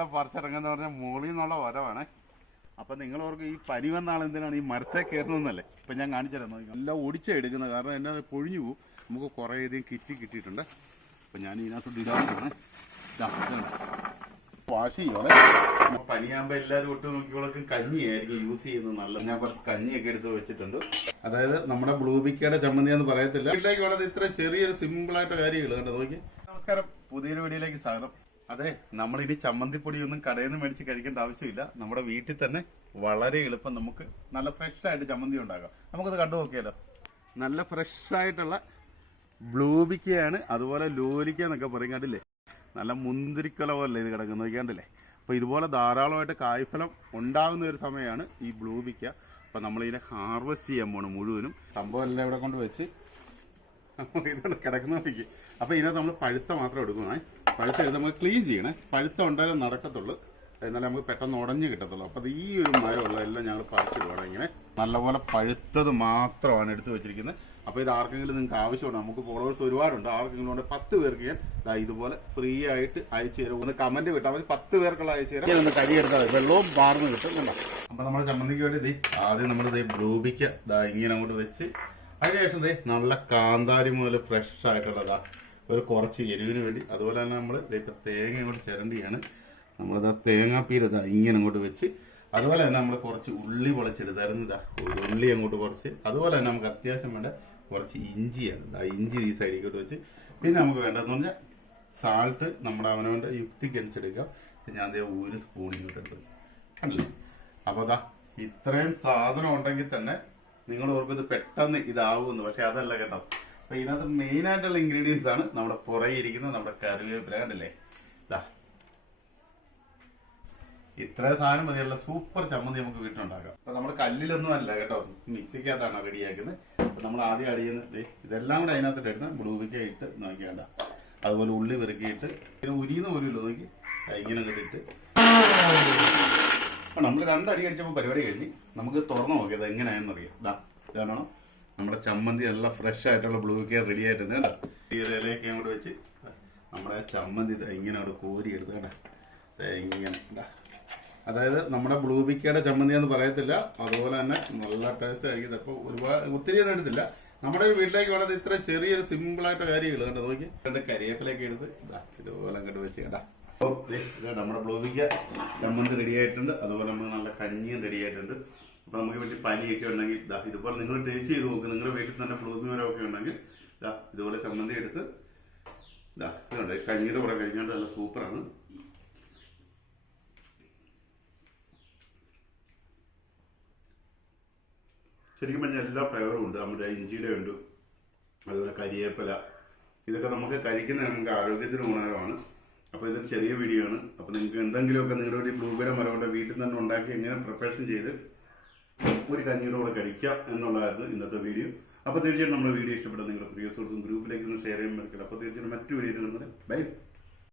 എല്ലാം പറിച്ചിറങ്ങുന്ന പറഞ്ഞാൽ മുകളിൽ നിന്നുള്ള വരവാണ്. അപ്പം നിങ്ങൾ ഓർക്ക് ഈ പനി വന്ന ആളെന്തിനാണ് ഈ മരത്തെ കയറുന്നതെന്നല്ലേ? ഇപ്പം ഞാൻ കാണിച്ചിരുന്നു. എല്ലാം ഒടിച്ചാ എടുക്കുന്നത് കാരണം എന്നെ പൊഴിഞ്ഞു പോകും നമുക്ക് കുറേ അധികം കിറ്റി കിട്ടിയിട്ടുണ്ട്. അപ്പം ഞാൻ ഇതിനകത്തോട്ട് ഇടാറാണ് വാഷ് ചെയ്യോളെ. പനിയാകുമ്പോൾ എല്ലാവരും ഒട്ട് നോക്കിയോളൊക്കെ കഞ്ഞിയായിരിക്കും യൂസ് ചെയ്യുന്നത് നല്ലത്. ഞാൻ കുറച്ച് കഞ്ഞിയൊക്കെ എടുത്ത് വെച്ചിട്ടുണ്ട്. അതായത് നമ്മുടെ ബ്ലൂബിക്കയുടെ ചമ്മന്തി എന്ന് പറയത്തില്ല. വീട്ടിലേക്ക് വളരെ ഇത്ര ചെറിയൊരു സിമ്പിളായിട്ട് കാര്യങ്ങൾ കണ്ടോ? നോക്കി. നമസ്കാരം. പുതിയൊരു വീഡിയോയിലേക്ക് സ്വാഗതം. അതെ നമ്മൾ ഇനി ചമ്മന്തിപ്പൊടിയൊന്നും കടയിൽ നിന്ന് മേടിച്ച് കഴിക്കേണ്ട ആവശ്യമില്ല. നമ്മുടെ വീട്ടിൽ തന്നെ വളരെ എളുപ്പം നമുക്ക് നല്ല ഫ്രഷ് ആയിട്ട് ചമ്മന്തി ഉണ്ടാക്കാം. നമുക്കത് കണ്ടു നോക്കിയാലോ? നല്ല ഫ്രഷ് ആയിട്ടുള്ള ബ്ലൂബിക്കയാണ് അതുപോലെ ലോലിക്ക എന്നൊക്കെ പറയും കണ്ടില്ലേ? നല്ല മുന്തിരിക്കല പോലല്ലേ ഇത് കിടക്കുന്നത് നോക്കിയാണ്ടില്ലേ അപ്പോൾ ഇതുപോലെ ധാരാളമായിട്ട് കായ്ഫലം ഉണ്ടാകുന്ന ഒരു സമയമാണ് ഈ ബ്ലൂബിക്ക. അപ്പോൾ നമ്മളിതിനെ ഹാർവെസ്റ്റ് ചെയ്യാൻ പോകണം മുഴുവനും. സംഭവം എല്ലാം ഇവിടെ കൊണ്ട് വെച്ച് ഇതാണ് കിടക്കുന്ന നോക്കി അപ്പോൾ ഇതിനകത്ത് നമ്മൾ പഴുത്ത മാത്രം എടുക്കണേ പഴുത്ത എടുത്ത് നമ്മൾ ക്ലീൻ ചെയ്യണേ. പഴുത്ത ഉണ്ടായാലും നടക്കത്തുള്ളൂ. എന്നാലേ നമുക്ക് പെട്ടെന്ന് ഉടഞ്ഞ് കിട്ടത്തുള്ളൂ. അപ്പോൾ ഈ ഒരു മരമുള്ള എല്ലാം ഞങ്ങൾ പറിച്ചിടുവാണ് ഇങ്ങനെ. നല്ലപോലെ പഴുത്തത് മാത്രമാണ് എടുത്ത് വെച്ചിരിക്കുന്നത്. അപ്പോൾ ഇത് ആർക്കെങ്കിലും നിങ്ങൾക്ക് ആവശ്യമുണ്ട്? നമുക്ക് ഫോളോവേഴ്സ് ഒരുപാടുണ്ട്. ആർക്കെങ്കിലും ഉണ്ട്? പത്ത് പേർക്ക് ഞാൻ ഇതുപോലെ ഫ്രീ ആയിട്ട് അയച്ചു തരും. ഒന്ന് കമന്റ് വിട്ടാൽ മതി പത്ത് പേർക്കുള്ള അയച്ചു തരാം. ഒന്ന് കരി എടുത്താൽ വെള്ളവും പാർന്ന് കിട്ടും അപ്പോൾ നമ്മുടെ ചമ്മന്തിക്ക് വേണ്ടി ആദ്യം നമ്മൾ ബ്ലൂബിക്ക ദാ ഇങ്ങനെ അങ്ങോട്ട് വെച്ച് അതിനുശേഷം ദേ നല്ല കാന്താരി മുതൽ ഫ്രഷ് ആയിട്ടുള്ളതാ. ഒരു കുറച്ച് എരിവിന് വേണ്ടി. അതുപോലെ തന്നെ നമ്മൾ ഇപ്പം തേങ്ങ ഇങ്ങോട്ട് ചിരണ്ടിയാണ്. നമ്മളിത് ആ തേങ്ങാപ്പീരതാ ഇങ്ങനെ അങ്ങോട്ട് വെച്ച്. അതുപോലെ തന്നെ നമ്മൾ കുറച്ച് ഉള്ളി പൊളിച്ചെടുത്തായിരുന്നു ഇതാ ഒരു ഉള്ളി അങ്ങോട്ട് കുറച്ച്. അതുപോലെ തന്നെ നമുക്ക് അത്യാവശ്യം വേണ്ട കുറച്ച് ഇഞ്ചിയാണ് ഇതാ ഇഞ്ചി ഈ സൈഡിലോട്ട് വെച്ച്. പിന്നെ നമുക്ക് വേണ്ടതെന്ന് പറഞ്ഞാൽ സാൾട്ട് നമ്മുടെ അവനവന്റെ യുക്തിക്കനുസരിക്കാം. ഞാൻ അതേ ഒരു സ്പൂൺ ഇങ്ങോട്ടുണ്ട് കണ്ടില്ലേ? അപ്പോൾ അതാ ഇത്രയും സാധനം ഉണ്ടെങ്കിൽ തന്നെ നിങ്ങൾ ഓർക്കുന്നത് പെട്ടെന്ന് ഇതാവുമെന്ന്. പക്ഷെ അതല്ല കേട്ടോ. അപ്പൊ ഇതിനകത്ത് മെയിൻ ആയിട്ടുള്ള ഇൻഗ്രീഡിയൻസ് ആണ് നമ്മുടെ പുറകെ ഇരിക്കുന്ന നമ്മുടെ കറിവേപ്പില. കണ്ടില്ലേ? ഇതാ ഇത്ര സാധനം മതിയുള്ള സൂപ്പർ ചമ്മന്തി നമുക്ക് വീട്ടിലുണ്ടാക്കാം. അപ്പൊ നമ്മുടെ കല്ലിലൊന്നും അല്ല കേട്ടോ. മിക്സിക്കകത്താണ് റെഡിയാക്കുന്നത്. അപ്പൊ നമ്മൾ ആദ്യം അടിയുന്നത് ഇതെല്ലാം കൂടെ അതിനകത്തോട്ട് ഇടുന്ന ബ്ലൂബിക്ക ഇട്ട് നോക്കിയാണ്ട അതുപോലെ ഉള്ളി പെറുക്കിയിട്ട് പിന്നെ ഉരിയുന്ന പോലും ഇല്ല. നോക്കി. ഇങ്ങനെ അപ്പോൾ നമ്മൾ രണ്ടടി അടിച്ചപ്പോൾ പരിപാടി കഴിഞ്ഞ് നമുക്ക് തുറന്നു നോക്കിയത് എങ്ങനെയാണെന്ന് അറിയാം ഇതാ ഇതാണോ? നമ്മുടെ ചമ്മന്തി നല്ല ഫ്രഷ് ആയിട്ടുള്ള ബ്ലൂ കെയർ റെഡി ആയിട്ടുണ്ട് കേട്ടോ. ഈ ഇലയൊക്കെ അങ്ങോട്ട് വെച്ച് നമ്മുടെ ചമ്മന്തി ഇങ്ങനെ അവിടെ കോരി എടുത്ത് കേട്ടോ ഇങ്ങനെ. അതായത് നമ്മുടെ ബ്ലൂ ബ്ലൂബിക്കയുടെ ചമ്മന്തി എന്ന് പറയത്തില്ല. അതുപോലെ തന്നെ നല്ല ടേസ്റ്റ് ആയിരിക്കും. അപ്പോൾ ഒരുപാട് ഒത്തിരി ഒന്നും എടുത്തില്ല. നമ്മുടെ ഒരു വീട്ടിലേക്ക് വളരെ ഇത്ര ചെറിയൊരു സിമ്പിളായിട്ട് കാര്യങ്ങൾ കണ്ടോ? നോക്കി രണ്ട് കരിയേപ്പിലേക്ക് എടുത്ത് ഇതാ ഇതുപോലെ അങ്ങോട്ട് വെച്ച് കേട്ടാ. നമ്മുടെ ബ്ലൂബിക്ക ചമ്മന്തി റെഡി ആയിട്ടുണ്ട്. അതുപോലെ നമ്മൾ നല്ല കഞ്ഞിയും റെഡി ആയിട്ടുണ്ട്. അപ്പോൾ നമുക്ക് വലിയ പനിയൊക്കെ ഉണ്ടെങ്കിൽ ഇതാ ഇതുപോലെ നിങ്ങൾ ടേസ്റ്റ് ചെയ്ത് നോക്ക്. നിങ്ങളുടെ വീട്ടിൽ തന്നെ ബ്ലൂബി മരമൊക്കെ ഉണ്ടെങ്കിൽ ഇതാ ഇതുപോലെ ചമ്മന്തി എടുത്ത് ഇതാ ഇതുണ്ട് കഞ്ഞിയുടെ കൂടെ കഴിഞ്ഞാൽ നല്ല സൂപ്പറാണ് ശരിക്കും പറഞ്ഞാൽ എല്ലാ ഫ്ലേവറും ഉണ്ട്. നമ്മുടെ ഇഞ്ചിയുടെ ഉണ്ട്. അതുപോലെ കരിയേപ്പില. ഇതൊക്കെ നമുക്ക് കഴിക്കുന്ന നമുക്ക് ആരോഗ്യത്തിന് ഗുണകരമാണ്. അപ്പോൾ ഇതൊരു ചെറിയ വീഡിയോ ആണ്. അപ്പോൾ നിങ്ങൾക്ക് എന്തെങ്കിലുമൊക്കെ നിങ്ങളുടെ ഒരു ബ്ലൂബെറി മരമുണ്ട് വീട്ടിൽ തന്നെ ഉണ്ടാക്കി എങ്ങനെ പ്രിപ്പറേഷൻ ചെയ്ത് ഒരു കഞ്ഞിയുടെ കഴിക്കാം എന്നുള്ളതായിരുന്നു ഇന്നത്തെ വീഡിയോ അപ്പോൾ തീർച്ചയായിട്ടും നമ്മുടെ വീഡിയോ ഇഷ്ടപ്പെട്ട നിങ്ങളുടെ പ്രിയ സുഹൃത്തും ഗ്രൂപ്പിലേക്ക് ഷെയർ ചെയ്യാൻ പറ്റില്ല അപ്പോൾ തീർച്ചയായിട്ടും മറ്റു വീഡിയോ കാണുന്നത് ബൈ